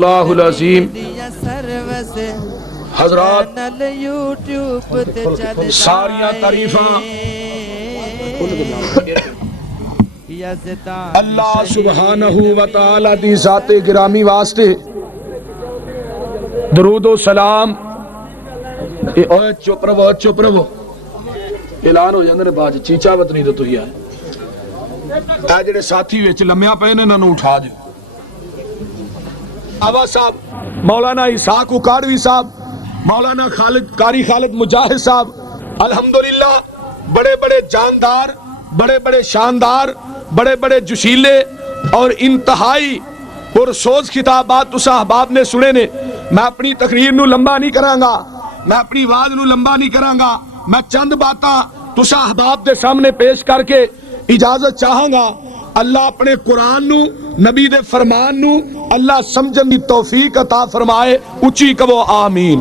اللہ العظیم حضرات ساریاں تعریفاں اللہ سبحانہ و تعالی دی ذات گرامی واسطے درود و سلام اوے چپ رہو اعلان ہو جاندے نے بعد چیچا وطنی تو ہی اے جڑے ساتھی وچ لمیا پے نے انہاں نوں اٹھا دیو آوا صاحب، مولانا اسحاق اکاڑوی صاحب، مولانا قاری خالد مجاہد صاحب، الحمدللہ بڑے بڑے جاندار، بڑے بڑے شاندار، بڑے بڑے جشیلے اور انتہائی پرسوز خطابات تسا احباب نے سنے نے۔ میں اپنی تقریر نو لمبا نہیں کرانگا، میں اپنی آواز نو لمبا نہیں کرانگا، میں چند باتاں تسا احباب دے سامنے پیش کر کے اجازت چاہاں گا۔ اللہ اپنے قرآن نو نبی دے فرمان نو اللہ سمجھن دی توفیق عطا فرمائے۔ اچھی کہو آمین۔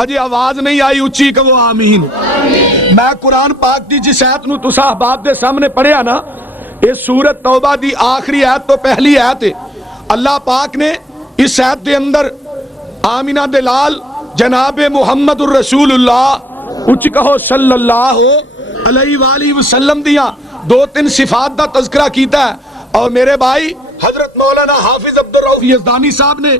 اجے آواز نہیں آئی، اچھی کہو آمین۔ میں قرآن پاک دی جس آیت نو تسا احباب دے سامنے پڑھیا نا، اس سورت توبہ دی آخری آیت تو پہلی آیت ہے۔ اللہ پاک نے اس آیت دے اندر آمینہ دلال جناب محمد الرسول اللہ اچھی کہو صلی اللہ علیہ وآلہ وسلم دیاں دو تین صفات دا تذکرہ کیتا ہے، اور میرے بھائی حضرت مولانا حافظ عبدالرؤف یزدانی صاحب نے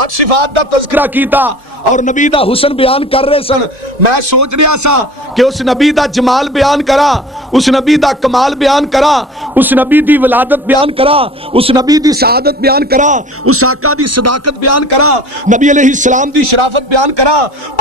8 صفات دا تذکرہ کیتا اور نبی دا حسن بیان کر رہے سن۔ میں سوچ رہا سا کہ اس نبی دا جمال بیان کرا، اس نبی دا کمال بیان کرا، اس نبی دی ولادت بیان کرا، اس نبی دی سعادت بیان کرا، اس آقا دی صداقت بیان کرا، نبی علیہ السلام دی شرافت بیان کرا،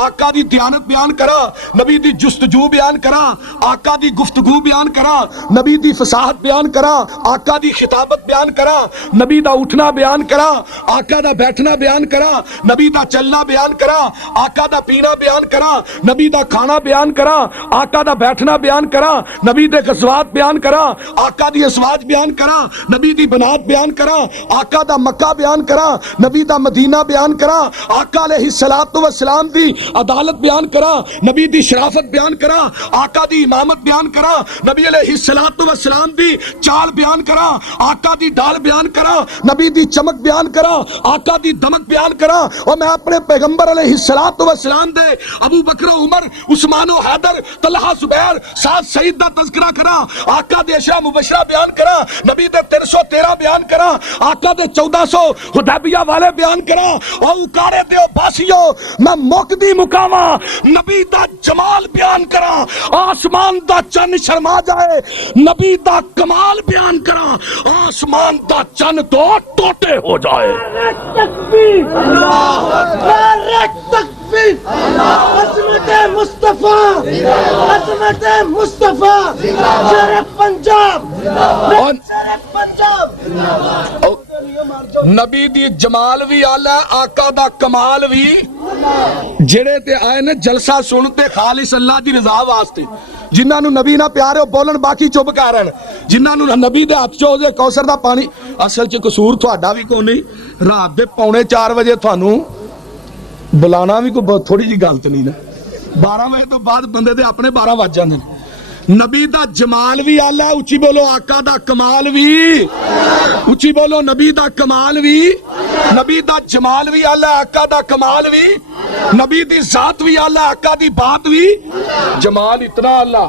آقا دی دیانت بیان کرا، نبی دی جستجو بیان کرا، آقا دی گفتگو بیان کرا، نبی دی فصاحت بیان کرا، آقا دی خطابت بیان کرا، نبی دا اٹھنا بیان کرا، آقا دا بیٹھنا بیان کرا، نبی دا چلنا بیان کرا، آقا دا پینا بیان کرا، نبی دا کھانا بیان کرا، آقا دا بیٹھنا بیان کرا، نبی دے غزوات بیان کرا، آقا دی ازواج بیان کرا، نبی دی بنات بیان کرا، آقا دا مکہ بیان کرا، نبی دا مدینہ بیان کرا، آقا علیہ السلام دی عدالت بیان کرا، نبی دی شرافت بیان کرا، آقا دی امامت بیان کرا، نبی علیہ السلام دی چال بیان کرا، آقا دی ڈال بیان کرا، نبی دی چمک بیان کرا، آقا دی دمک بیان کرا۔ اور میں اپنے پیغمبر علیہ السلام دے ابو بکر عمر عثمان و حیدر طلحہ زبیر سعد سعید دا تذکرہ کرا، آقا دے عشرہ مبشرہ بیان کرا، نبی دے 313 بیان کرا، آقا دے 1400 حدیبیہ والے بیان کرا، اور اکاڑے دیو باسیو میں موک دی مقامہ نبی دا جمال بیان کرا، آسمان دا چن شرما جائے، نبی دا کمال بیان کرا، آسمان دا چن تو ٹوٹے ہو جائے۔ تکبیر اللہ تکبیر عظمت مصطفیٰ عظمت مصطفیٰ شیر پنجاب شیر پنجاب۔ نبی دی جمال بھی آلہ، آقا دا کمال بھی، جڑے تے آئے نے جلسہ سنتے خالص اللہ دی رضا واسطے، جنہاں نو نبی نہ پیارے ہو بولن باقی چپ کرن، جنہاں نو نبی دے ہاتھ چو دے کوثر دا پانی۔ اصل چ قصور تہاڈا بھی کوئی نہیں، رات دے 3:45 بجے تھانوں بلانا بھی کوئی بہت تھوڑی جی گل تے نہیں نا، 12 بجے تو بعد بندے دے اپنے 12 بج جاندے نے۔ نبی دا جمال بھی آلہ، اچھی بولو آقا دا کمال بھی، اچھی بولو نبی دا کمال بھی، نبی دا جمال بھی آلہ، آقا دا کمال بھی، نبی دی ذات بھی آلہ، آقا دی بات بھی، جمال اتنا اللہ۔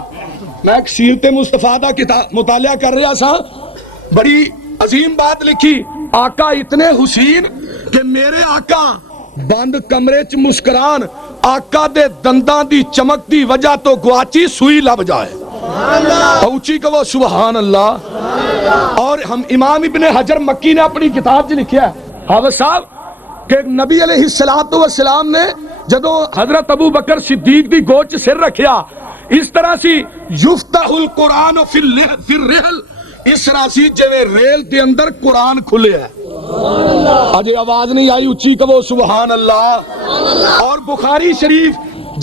میں ایک سیرت مصطفیٰ دا مطالعہ کر رہا سا، بڑی عظیم بات لکھی، آقا اتنے حسین کہ میرے آقا بند کمرے چ مسکران، آقا دے دنداں دی چمک دی وجہ تو گواچی سوئی لب جائے۔ اونچی کہو سبحان اللہ۔ اور ہم امام ابن حجر مکی نے اپنی کتاب چ لکھیا ہے حافظ صاحب کہ نبی علیہ السلام نے جدو حضرت ابو بکر صدیق دی گوچ سر رکھیا، اس طرح سی یفتح القرآن فی الرحل، اس طرح سی جویں ریل دے اندر قرآن کھلے ہے۔ اجے آواز نہیں آئی، اچھی کہو سبحان اللہ۔ اور بخاری شریف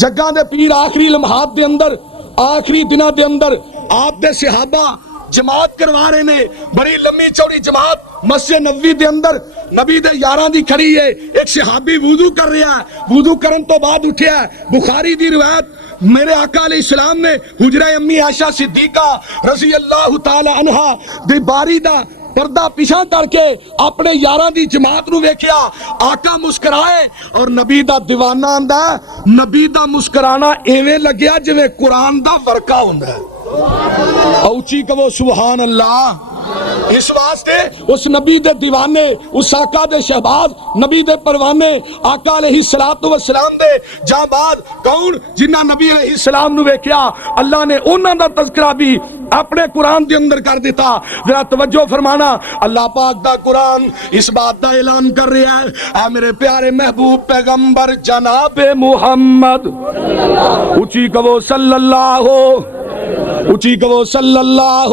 جگہ دے پیر آخری لمحات دے اندر، آخری دنہ دے اندر آپ دے صحابہ جماعت کروا رہے نے، بڑی لمبی چوڑی جماعت مسجد نبوی دے اندر، نبی دے یاراں دی کھڑی ہے، ایک صحابی وضو کر رہا ہے، وضو کرن تو بعد اٹھیا ہے۔ بخاری دی روایت میرے آقا علیہ السلام نے حجرہ امی عائشہ صدیقہ رضی اللہ تعالی عنہا دی باری دا پردہ پیچھا کر کے اپنے یاراں دی جماعت نو ویکھیا آقا مسکرائے اور نبی دا دیوانہ آندا نبی دا مسکرانا ایویں لگیا جویں قرآن دا ورقہ ہوندا ہے اوچی کہو سبحان اللہ اس واسطے اس نبی دے دیوانے اس آقا دے شہباز نبی دے پروانے آقا علیہ السلام دے جاں بعد کون جنہ نبی علیہ السلام نو ویکھیا اللہ نے انہاں دا تذکرہ بھی اپنے قرآن دے اندر کر دیتا ذرا توجہ فرمانا اللہ پاک دا قرآن اس بات دا اعلان کر رہا ہے اے میرے پیارے محبوب پیغمبر جناب محمد اونچی کہو صلی اللہ اونچی کہو صلی اللہ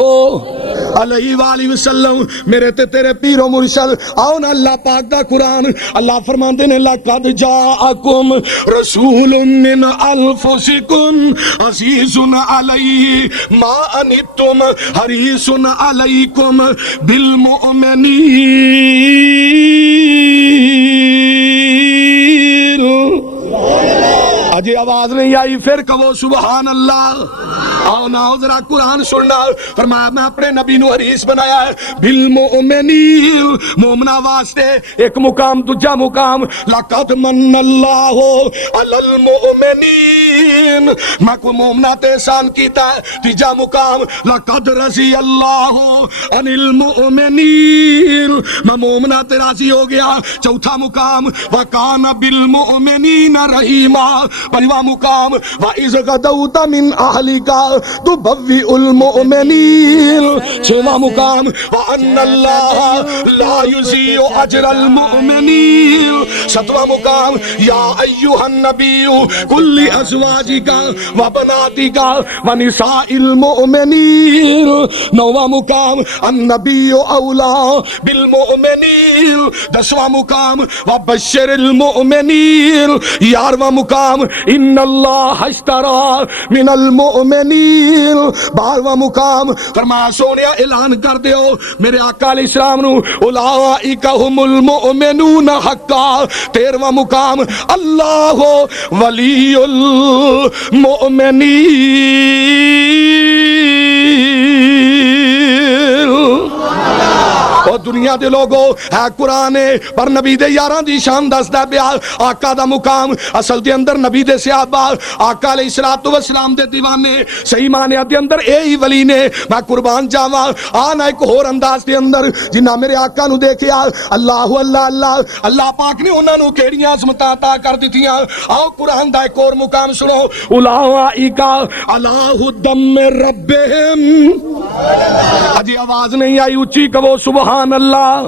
علیہ وآلہ وسلم میرے تے تیرے پیر و مرشد آؤ نا اللہ پاک دا قرآن اللہ فرماندے نے لَقَدْ جَاءَكُمْ رَسُولٌ مِّنْ أَنفُسِكُمْ عَزِيزٌ عَلَيْهِ مَا أَنِتُّمْ حَرِيصٌ عَلَيْكُمْ بِالْمُؤْمِنِينَ اجے آواز نہیں آئی پھر کہو سبحان اللہ آؤ نا ذرا قرآن سننا فرمایا میں اپنے نبی نو حریص بنایا ہے بالمؤمنین مومنہ واسطے ایک مقام دوجا مقام لقد من اللہ علی المؤمنین میں کو مومنہ تے احسان کیتا ہے تیجا مقام لقد رضی اللہ عن المؤمنین میں مومنہ تے راضی ہو گیا چوتھا مقام وکان بالمؤمنین رحیما پنجواں مقام وَإِذْ غَدَوْتَ مِنْ أَهْلِكَ تُبَوِّئُ الْمُؤْمِنِينَ چھواں مقام وَأَنَّ اللَّهَ لَا يُضِيعُ أَجْرَ الْمُؤْمِنِينَ ساتواں مقام یا ایھا النبی قُل لِأَزْوَاجِكَ وَبَنَاتِكَ وَنِسَاءِ الْمُؤْمِنِينَ نوواں مقام النبی اولیٰ بالمؤمنین دسواں مقام وَبَشِّرِ الْمُؤْمِنِينَ یارواں مقام ان اللہ اشترا من المؤمنین بارہواں مقام فرمایا سونیا اعلان کر دیو میرے آقا علیہ السلام نو اولئک هم المؤمنون حقا تیرہواں مقام اللہ ولی المؤمنین اور دنیا دے لوگوں ہے قرآن پر نبی دے یاراں دی شان دسدا پیا آقا دا مقام اصل دے اندر نبی دے صحابہ آقا علیہ الصلوۃ والسلام دے دیوانے صحیح معنی دے اندر اے ہی ولی نے میں قربان جاواں آنا ایک اور انداز دے اندر جنہ میرے آقا نو دیکھیا اللہ اللہ اللہ اللہ پاک نے انہاں نو کیڑیاں عظمتاں عطا کر دتیاں آؤ قرآن دا ایک اور مقام سنو اولئک علی ھدی ربہم اجی آواز نہیں آئی اونچی کہو سبحان اللہ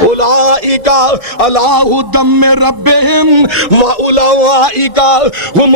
اولئک علی ھدی من ربہم واولئک هم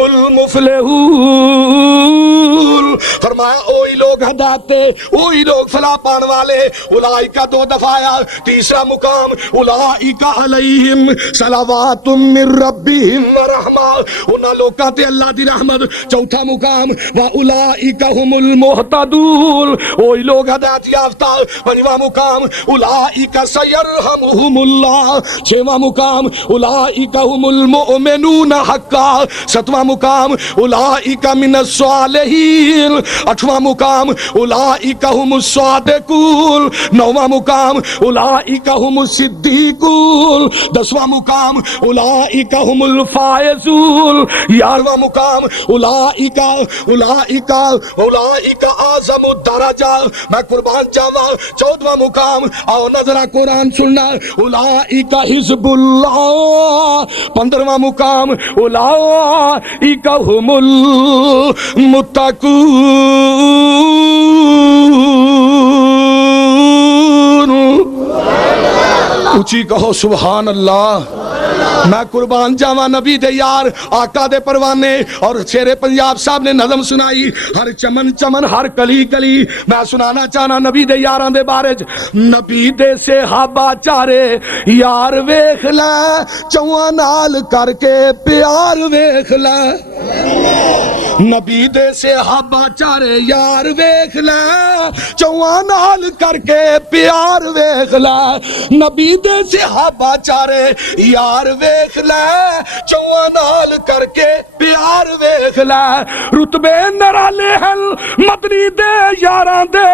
المفلحون فرمایا اوہی لوگ ہدایت تے اوہی لوگ فلاح پان والے اولئک دو دفعہ آیا تیسرا مقام اولئک علیہم صلوات من ربہم ورحمہ انہاں لوکاں تے اللہ دی رحمت چوتھا مقام واولئک هم المہتدون اوہی لوگ ہدایت یافتہ پنجواں مقام اولئک سیرحمہم اللہ چھواں مقام اولئک هم المؤمنون حقا ستواں مقام اولئک من الصالحین آٹھواں مقام اولئک هم الصادقون نوواں مقام اولئک هم الصدیقون دسواں مقام اولئک هم الفائزون گیارہواں مقام اولئک اعظم الدرجہ میں قربان جاواں چودواں مقام آؤ نظرہ قرآن سننا اولئک حزب اللہ پندرواں مقام اولئک هم المتقون اونچی کہو سبحان اللہ میں قربان جاواں نبی دے یار آقا دے پروانے اور شیر پنجاب صاحب نے نظم سنائی ہر چمن چمن ہر کلی کلی میں سنانا چاہنا نبی دے یاراں دے بارے نبی دے صحابہ چارے یار ویکھ لے چواں نال کر کے پیار ویکھ لے نبی دے صحابہ چارے یار ویکھ لے چواں نال کر کے پیار ویکھ لے نبی دے صحابہ چارے یار ویکھ لے چواں نال کر کے پیار ویکھ لے رتبے نرالے ہن مدنی دے یاراں دے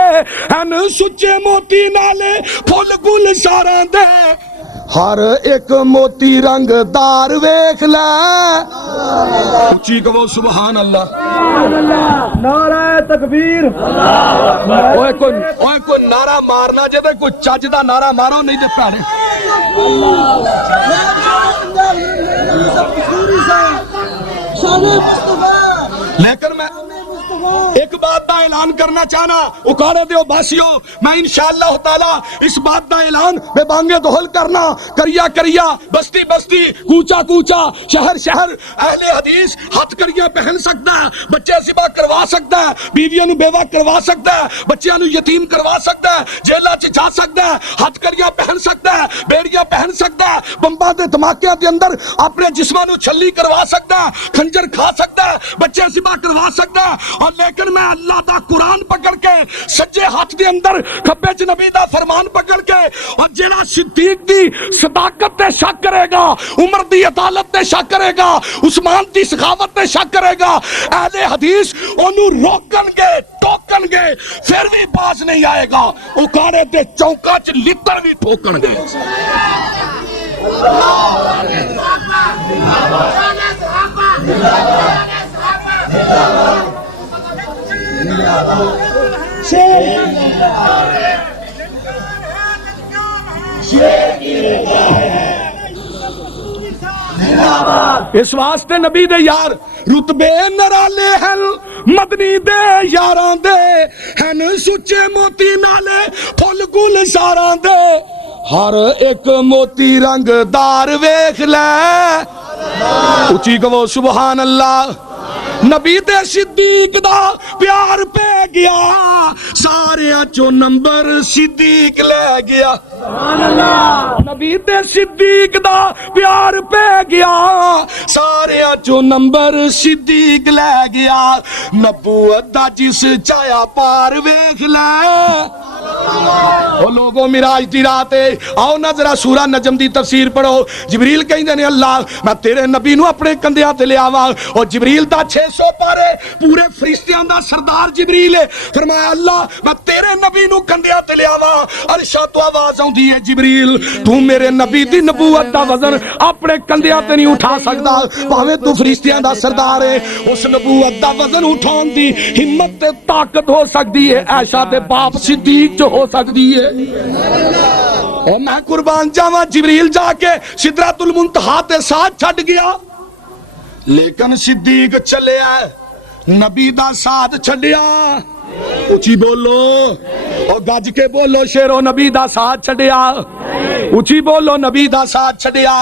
ہن سچے موتی نالے پھل گل شاراں دے ہر ایک موتی رنگ دار ویکھ لے اچھی کہو سبحان اللہ نعرہ تکبیر اوے کوئی نعرہ مارنا جے تے کوئی چج دا نعرہ مارو نہیں تے بھڑے لیکن میں ایک بات دا اعلان کرنا چاہنا اکاڑے دیو باسیو میں انشاءاللہ تعالی اس بات دا اعلان بے بانگے دہل کرنا کریا کریا بستی بستی کوچا کوچا شہر شہر اہل حدیث ہتھ کریاں پہن سکتا ہے بچے سبا کروا سکتا ہے بیویاں نو بیوہ کروا سکتا ہے بچیاں نو یتیم کروا سکتا ہے جیلہ چ جا سکتا ہے ہتھ کریاں پہن سکتا ہے بیڑیاں پہن سکتا ہے بمبا دے دھماکیاں دے اندر اپنے جسماں نو چھلی کروا سکتا ہے خنجر کھا سکتا ہے بچے سبا کروا سکتا ہے اور لیکن میں اللہ دا قرآن پکڑ کے سجے ہاتھ دے اندر کھبے چ نبی دا فرمان پکڑ کے اور جیڑا صدیق دی صداقت تے شک کرے گا عمر دی عدالت تے شک کرے گا عثمان دی سخاوت تے شک کرے گا اہل حدیث اونوں روکن گے ٹوکن گے پھر بھی باز نہیں آئے گا اکاڑے تے چوکا چ لتر بھی ٹھوکن گے اس واسطے نبی دے یار رتبے نرالے ہن مدنی دے یاراں دے ہن سچے موتی نالے پھل گل شاراں دے ہر ایک موتی رنگ دار ویکھ لے اچھی کہو سبحان اللہ نبی دے صدیق دا پیار پہ گیا ساریاں چو نمبر صدیق لے گیا نبی دے صدیق دا پیار پہ گیا ساریاں چو نمبر صدیق لے گیا نبوت دا جس چایا پار ویکھ لے او لوگوں میراج دی رات ہے آؤ نا ذرا سورہ نجم دی تفسیر پڑھو جبریل کہندے نے اللہ میں تیرے نبی نو اپنے کندھیاں تے لے آواں اور جبریل دا 600 پارے پورے فرشتیاں دا سردار جبریل ہے فرمایا اللہ میں تیرے نبی نو کندھیاں تے لے آواں عرشاں تو آواز آوندی ہے جبریل تو میرے نبی دی نبوت دا وزن اپنے کندھیاں تے نہیں اٹھا سکدا بھاویں تو فرشتیاں دا سردار ہے اس نبوت دا وزن اٹھان دی ہمت تے طاقت ہو سکدی ہے عائشہ دے باپ صدیق جو ہو سکتی ہے اور میں قربان جاواں جبریل جا کے سدرۃ المنتہا تے ساتھ چھڈ گیا لیکن صدیق چلیا نبی دا ساتھ چھڈیا اچھی بولو اور گج کے بولو شیرو نبی دا ساتھ چھڈیا اچھی بولو نبی دا ساتھ چھڈیا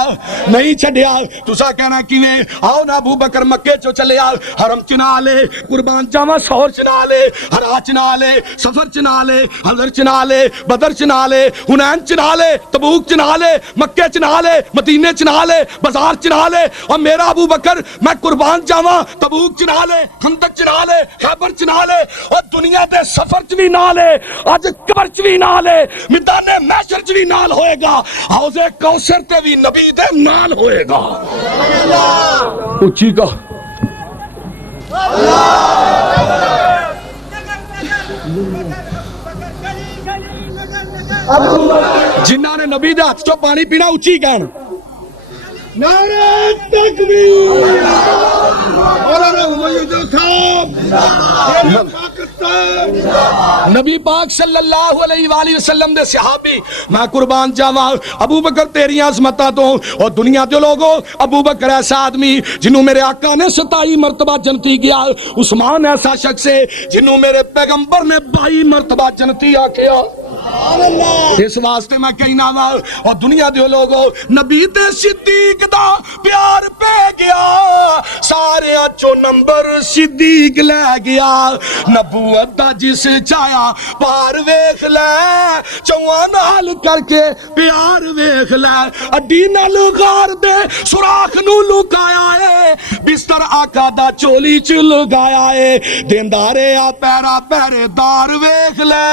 نہیں چھڈیا تسا کہنا کیویں آؤ نا ابو بکر مکے چو چلے آ حرم چنا لے قربان جاواں سور چنا لے ہرا چنا لے سفر چنا لے حضر چنا لے بدر چنا لے حنین چنا لے تبوک چنا لے مکے چنا لے مدینے چنا لے بازار چنا لے اور میرا ابو بکر میں قربان جاواں تبوک چنا لے خندق چنا لے خیبر چنا لے اور دنیا دے سفر چ بھی نال ہے اج قبر چ بھی نال ہے میدان محشر چ بھی نال ہوئے گا حوض کوثر تے بھی نبی دے نال ہوئے گا اچھی کا جنہاں نے نبی دے ہاتھ چوں پانی پینا اچھی کہن نعرہ تکبیر مولانا حمید صاحب پاکستان نبی پاک صلی اللہ علیہ وآلہ وسلم دے صحابی میں قربان جاواں ابو بکر تیری عظمتاں تو اور دنیا دے لوگوں ابو بکر ایسا آدمی جنہوں میرے آقا نے 27 مرتبہ جنتی کیا عثمان ایسا شخص ہے جنہوں میرے پیغمبر نے 22 مرتبہ جنتی آکیا اس واسطے میں کہنا وا اور دنیا دے لوگو نبی تے صدیق دا پیار پہ گیا سارے چو نمبر صدیق لے گیا نبوت دا جس چایا پار ویکھ لے چواں نال کر کے پیار ویکھ لے اڈی نال غار دے سوراخ نو لکایا ہے بستر آقا دا چولی چ لگایا ہے دیندارے آ پیرا پہرے دار ویکھ لے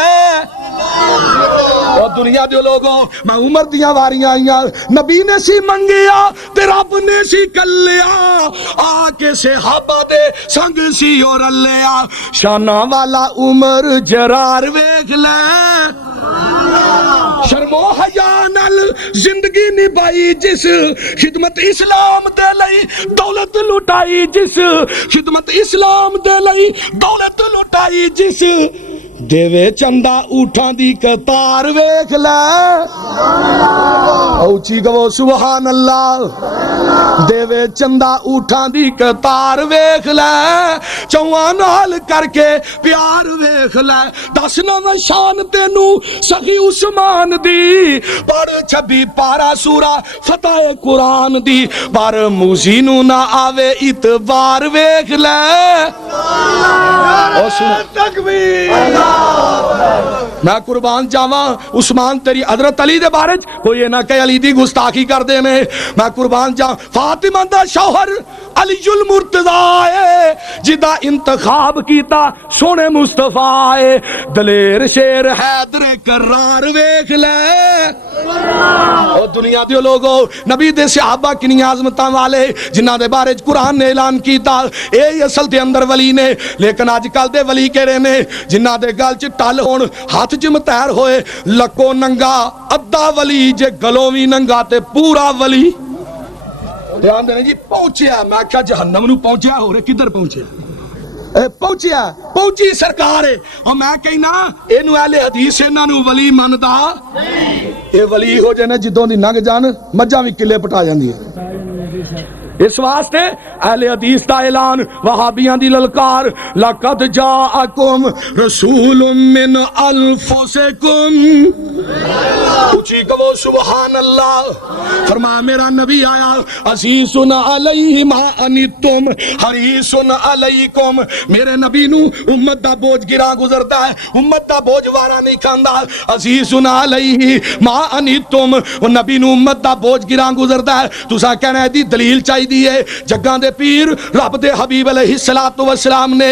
اور دنیا دے لوگوں میں عمر دیاں واریاں آئیاں نبی نے سی منگیا تے رب نے سی کلیا آ کے صحابہ دے سنگ سی اور لیا شانہ والا عمر جرار ویکھ لے شرم و حیا نال زندگی نبھائی جس خدمت اسلام دے لئی دولت لٹائی جس خدمت اسلام دے لئی دولت لٹائی جس دیوے چندہ اوٹھاں دی قطار ویکھ لے اوچی گو سبحان اللہ دیوے چندہ اوٹھاں دی قطار ویکھ لے چواں نال کر کے پیار ویکھ لے دس نو شان تینو سخی عثمان دی پڑھ 26 پارا سورہ فتح قرآن دی پر موزی نو نہ آوے اتوار ویکھ لے اور سن تکبیر میں قربان جاواں عثمان تیری حضرت علی دے بارے کوئی یہ نہ کہ علی دی گستاخی کر دے نے میں قربان جاواں فاطمہ دا شوہر علی المرتضی ہے جدا انتخاب کیتا سونے مصطفیٰ ہے دلیر شیر حیدر کرار ویکھ لے اور دنیا دے لوگوں نبی دے صحابہ کنی عظمتاں والے جنہاں دے بارے قرآن نے اعلان کیتا اے اصل دے اندر ولی نے لیکن آج کل دے ولی کہڑے نے جنہاں دے گل چ ٹل ہون ہاتھ چ متیر ہوئے لکو ننگا ادھا ولی جے گلوں وی ننگا تے پورا ولی دھیان دینے جی پہنچیا میں کیا جہنم نو پہنچیا ہو رہے کدھر پہنچیا پہنچی سرکار ہے اور میں کہنا اینو اہل حدیث انہاں نو ولی مندا اے ولی ہو جانے جدوں دی ننگ جان مجھاں وی کلے پٹا جاندی ہے اس واسطے اہل حدیث دا اعلان وہابیاں دی للکار لقد جاءکم رسول من انفسکم اونچی کہو سبحان اللہ فرما میرا نبی آیا عزیز علیہ ما انتم حریص علیکم میرے نبی نو امت دا بوجھ گرا گزرتا ہے امت دا بوجھ وارا نہیں کھاندا عزیز علیہ ما انتم وہ نبی نو امت دا بوجھ گرا گزرتا ہے تساں کہنا ہے دی دلیل چاہی دیئے جگاں دے پیر رب دے حبیب علیہ السلام نے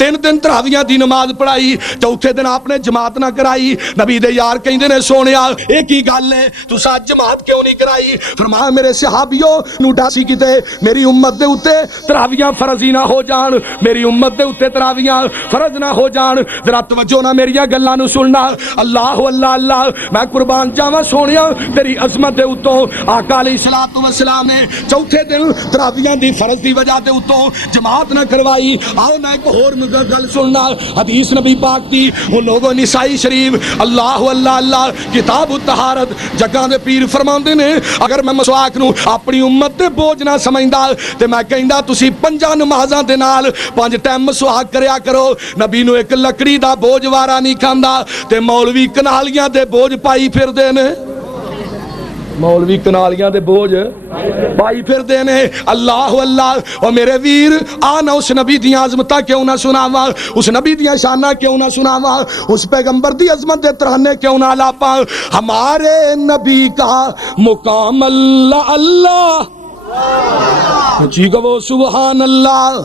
3 دن تراویاں دی نماز پڑھائی چوتھے دن آپ نے جماعت نہ کرائی نبی دے یار کہیں نے سونیا ایک ہی گل ہے تو ساتھ جماعت کیوں نہیں کرائی فرمایا میرے صحابیوں نوٹا سی کتے میری امت دے اتے تراویاں فرضی نہ ہو جان میری امت دے اتے تراویاں فرض نہ ہو جان ذرا توجہ نہ میری گلاں نو سننا اللہ اللہ اللہ میں قربان جاواں سونیا تیری عظمت دے اتوں آقا علیہ السلام نے چوتھے دن تراویاں دی فرض دی وجہ دے اتوں جماعت نہ کروائی آؤ میں ایک اور گل سننا حدیث نبی پاک دی وہ لوگوں نسائی شریف اللہ اللہ اللہ کتاب الطہارت جگہ دے پیر فرماندے نے اگر میں مسواک نو اپنی امت دے بوجھ نہ سمجھدا تے میں کہندا تسی 5 نمازاں دے نال 5 ٹائم مسواک کریا کرو نبی نو ایک لکڑی دا بوجھ وارا نہیں کھاندا تے مولوی کنالیاں دے بوجھ پائی پھر دے نے مولوی کنالیاں دے بوجھ پائی پھر دینے اللہ اللہ اور میرے ویر آنا اس نبی دیاں عظمتہ کیوں نہ سناواں اس نبی دیاں شانہ کیوں نہ سناواں اس پیغمبر دی عظمت دے ترہنے کیوں نہ لاپاں ہمارے نبی کا مقام اللہ اللہ جی گو سبحان اللہ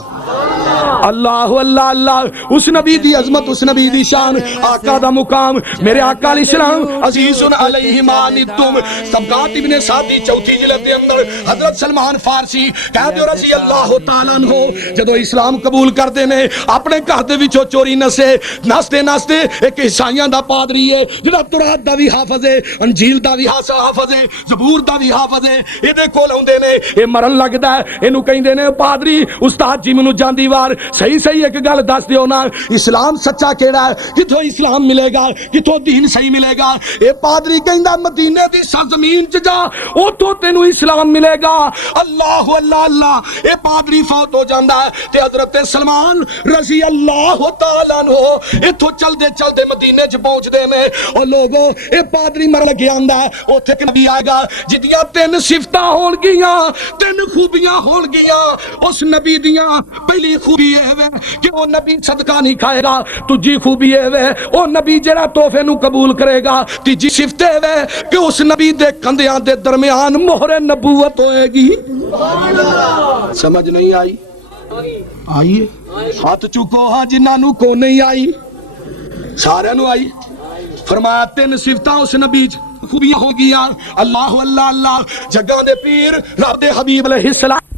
اللہ اللہ اللہ اس نبی دی عظمت اس نبی دی شان آقا دا مقام میرے آقا علیہ السلام عزیز علیہ ما انتم طبقات ابن سعدی چوتھی جلد دے اندر حضرت سلمان فارسی کہہ دیو رضی اللہ تعالیٰ عنہ جدو اسلام قبول کر دینے اپنے گھر دے وچوں چوری نستے ایک عیسائیاں دا پادری ہے جڑا تورات دا وی حافظ ہے انجیل دا وی حافظ ہے زبور دا وی حافظ ہے اے دے کول ہوندے نے اے مرن لگدا ہے اینو کہندے نے پادری استاد جی مینوں جاندی وار یار صحیح صحیح ایک گل دس دیو نا اسلام سچا کیڑا ہے کتھوں اسلام ملے گا کتھوں دین صحیح ملے گا اے پادری کہندا مدینے دی سرزمین چ جا اوتھوں تینوں اسلام ملے گا اللہ اللہ اللہ اے پادری فوت ہو جاندا ہے تے حضرت سلمان رضی اللہ تعالی عنہ ایتھوں چلدے چلدے مدینے چ پہنچ دے نے او لوگو اے پادری مر لگیا آندا ہے اوتھے ایک نبی آئے گا جدیاں تین صفتاں ہون گیاں تین خوبیاں ہون گیاں اس نبی دیاں پہلی خوبی یہ ہے کہ وہ نبی صدقہ نہیں کھائے گا تجھی خوبی یہ ہے وہ نبی جڑا تحفے نو قبول کرے گا تیجی صفت ہے کہ اس نبی دے کندھیاں دے درمیان مہر نبوت ہوئے گی سمجھ نہیں آئی آئیے ہاتھ چکو ہاں جنہاں نو کو نہیں آئی سارے نو آئی فرمایا تین صفتاں اس نبی خوبیاں ہو گیا اللہ اللہ اللہ جگہ دے پیر رب دے حبیب علیہ السلام